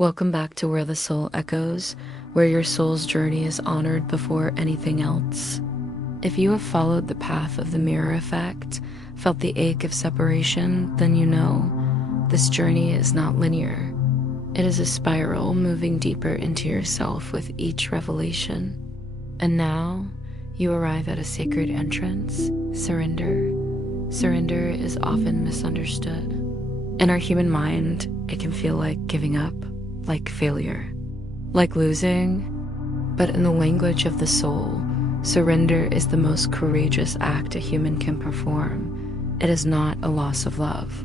Welcome back to Where the Soul Echoes, where your soul's journey is honored before anything else. If you have followed the path of the mirror effect, felt the ache of separation, then you know this journey is not linear. It is a spiral moving deeper into yourself with each revelation. And now, you arrive at a sacred entrance, surrender. Surrender is often misunderstood. In our human mind, it can feel like giving up, like failure, like losing. But in the language of the soul, surrender is the most courageous act a human can perform. It is not a loss of love.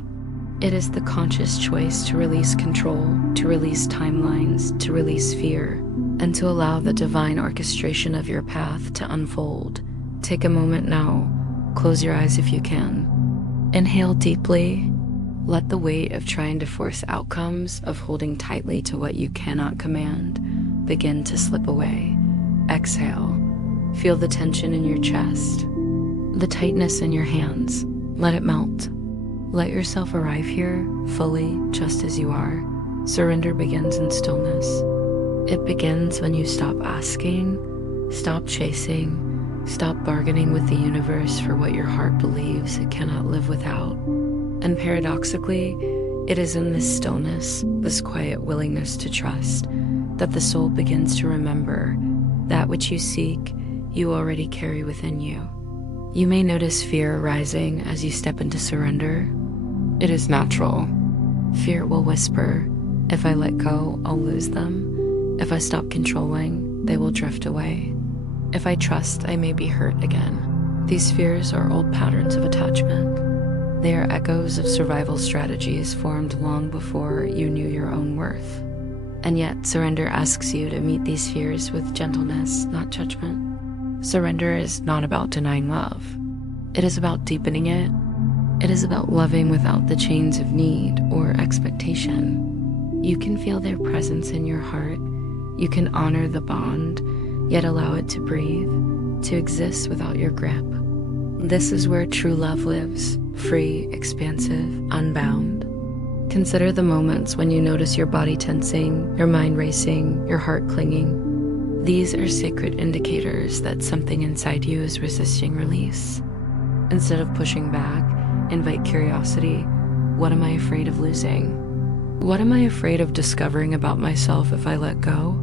It is the conscious choice to release control, to release timelines, to release fear, and to allow the divine orchestration of your path to unfold. Take a moment now. Close your eyes if you can. Inhale deeply. Let the weight of trying to force outcomes, of holding tightly to what you cannot command, begin to slip away. Exhale. Feel the tension in your chest, the tightness in your hands. Let it melt. Let yourself arrive here, fully, just as you are. Surrender begins in stillness. It begins when you stop asking, stop chasing, stop bargaining with the universe for what your heart believes it cannot live without. And paradoxically, it is in this stillness, this quiet willingness to trust, that the soul begins to remember that which you seek, you already carry within you. You may notice fear rising as you step into surrender. It is natural. Fear will whisper, if I let go, I'll lose them. If I stop controlling, they will drift away. If I trust, I may be hurt again. These fears are old patterns of attachment. They are echoes of survival strategies formed long before you knew your own worth. And yet, surrender asks you to meet these fears with gentleness, not judgment. Surrender is not about denying love. It is about deepening it. It is about loving without the chains of need or expectation. You can feel their presence in your heart. You can honor the bond, yet allow it to breathe, to exist without your grip. This is where true love lives, free, expansive, unbound. Consider the moments when you notice your body tensing, your mind racing, your heart clinging. These are sacred indicators that something inside you is resisting release. Instead of pushing back, invite curiosity. What am I afraid of losing? What am I afraid of discovering about myself if I let go?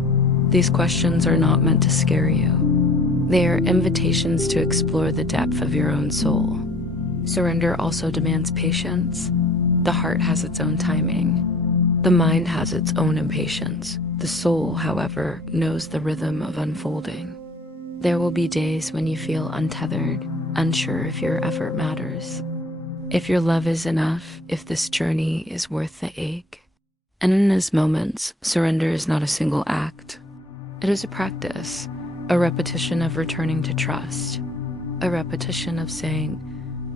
These questions are not meant to scare you. They are invitations to explore the depth of your own soul. Surrender also demands patience. The heart has its own timing. The mind has its own impatience. The soul, however, knows the rhythm of unfolding. There will be days when you feel untethered, unsure if your effort matters, if your love is enough, if this journey is worth the ache. And in those moments, surrender is not a single act. It is a practice, a repetition of returning to trust, a repetition of saying,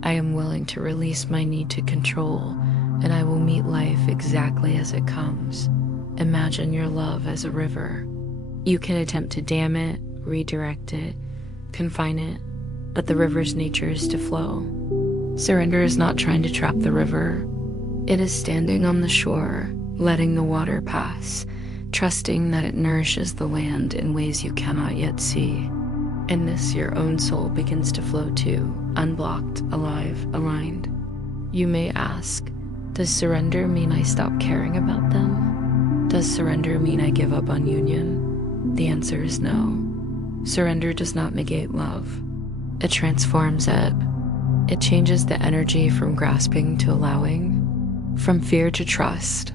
I am willing to release my need to control, and I will meet life exactly as it comes. Imagine your love as a river. You can attempt to dam it, redirect it, confine it, but the river's nature is to flow. Surrender is not trying to trap the river. It is standing on the shore, letting the water pass, trusting that it nourishes the land in ways you cannot yet see. In this, your own soul begins to flow too, unblocked, alive, aligned. You may ask, does surrender mean I stop caring about them? Does surrender mean I give up on union? The answer is no. Surrender does not negate love. It transforms it. It changes the energy from grasping to allowing, from fear to trust,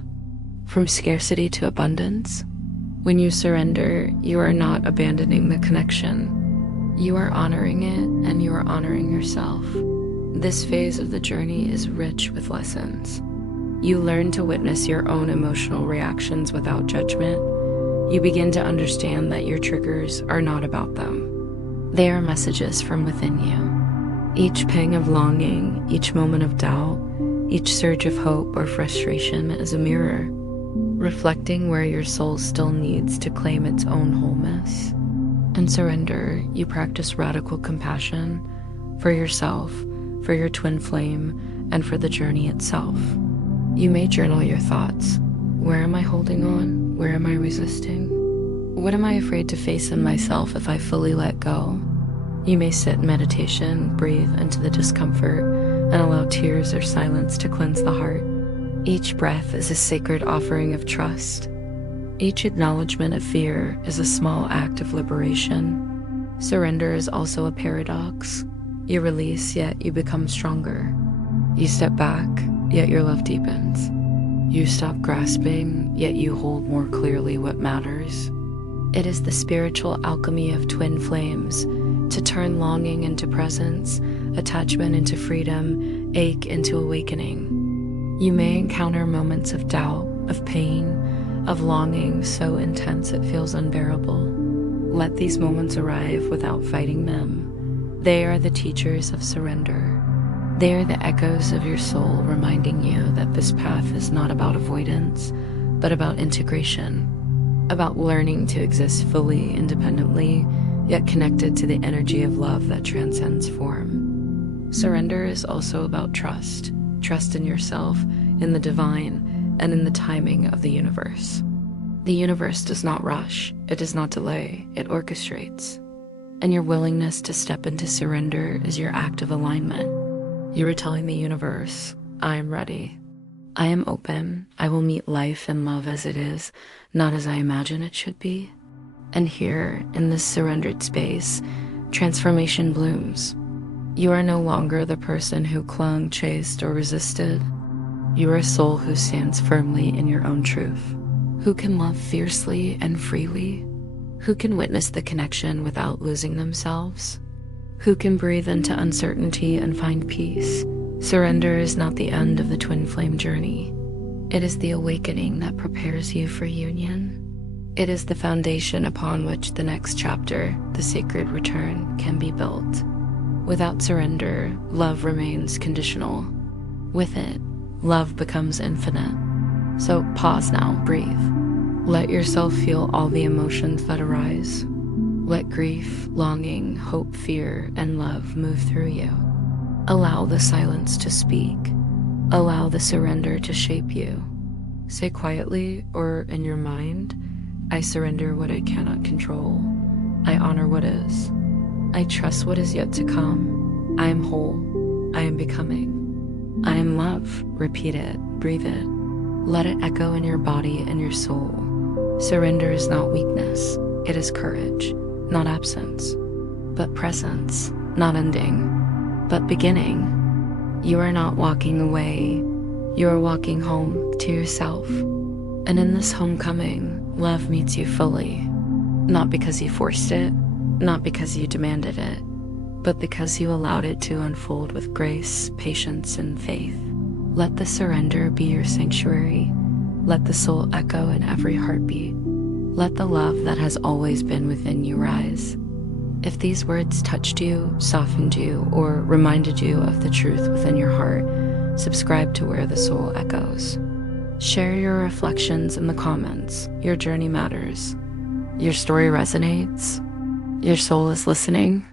from scarcity to abundance. When you surrender, you are not abandoning the connection. You are honoring it, and you are honoring yourself. This phase of the journey is rich with lessons. You learn to witness your own emotional reactions without judgment. You begin to understand that your triggers are not about them. They are messages from within you. Each pang of longing, each moment of doubt, each surge of hope or frustration is a mirror, reflecting where your soul still needs to claim its own wholeness. In surrender, you practice radical compassion for yourself, for your twin flame, and for the journey itself. You may journal your thoughts. Where am I holding on? Where am I resisting? What am I afraid to face in myself if I fully let go? You may sit in meditation, breathe into the discomfort, and allow tears or silence to cleanse the heart. Each breath is a sacred offering of trust. Each acknowledgement of fear is a small act of liberation. Surrender is also a paradox. You release, yet you become stronger. You step back, yet your love deepens. You stop grasping, yet you hold more clearly what matters. It is the spiritual alchemy of twin flames, to turn longing into presence, attachment into freedom, ache into awakening. You may encounter moments of doubt, of pain, of longing so intense it feels unbearable. Let these moments arrive without fighting them. They are the teachers of surrender. They are the echoes of your soul reminding you that this path is not about avoidance, but about integration, about learning to exist fully, independently, yet connected to the energy of love that transcends form. Surrender is also about trust. Trust in yourself, in the divine, and in the timing of the universe. The universe does not rush, it does not delay, it orchestrates. And your willingness to step into surrender is your act of alignment. You are telling the universe, I am ready. I am open. I will meet life and love as it is, not as I imagine it should be. And here, in this surrendered space, transformation blooms. You are no longer the person who clung, chased, or resisted. You are a soul who stands firmly in your own truth, who can love fiercely and freely, who can witness the connection without losing themselves, who can breathe into uncertainty and find peace. Surrender is not the end of the twin flame journey. It is the awakening that prepares you for union. It is the foundation upon which the next chapter, the sacred return, can be built. Without surrender, love remains conditional. With it, love becomes infinite. So pause now, breathe. Let yourself feel all the emotions that arise. Let grief, longing, hope, fear, and love move through you. Allow the silence to speak. Allow the surrender to shape you. Say quietly or in your mind, I surrender what I cannot control. I honor what is. I trust what is yet to come. I am whole. I am becoming. I am love. Repeat it. Breathe it. Let it echo in your body and your soul. Surrender is not weakness. It is courage, not absence, but presence, not ending, but beginning. You are not walking away. You are walking home to yourself. And in this homecoming, love meets you fully. Not because you forced it, not because you demanded it, but because you allowed it to unfold with grace, patience, and faith. Let the surrender be your sanctuary. Let the soul echo in every heartbeat. Let the love that has always been within you rise. If these words touched you, softened you, or reminded you of the truth within your heart, subscribe to Where the Soul Echoes. Share your reflections in the comments. Your journey matters. Your story resonates. Your soul is listening.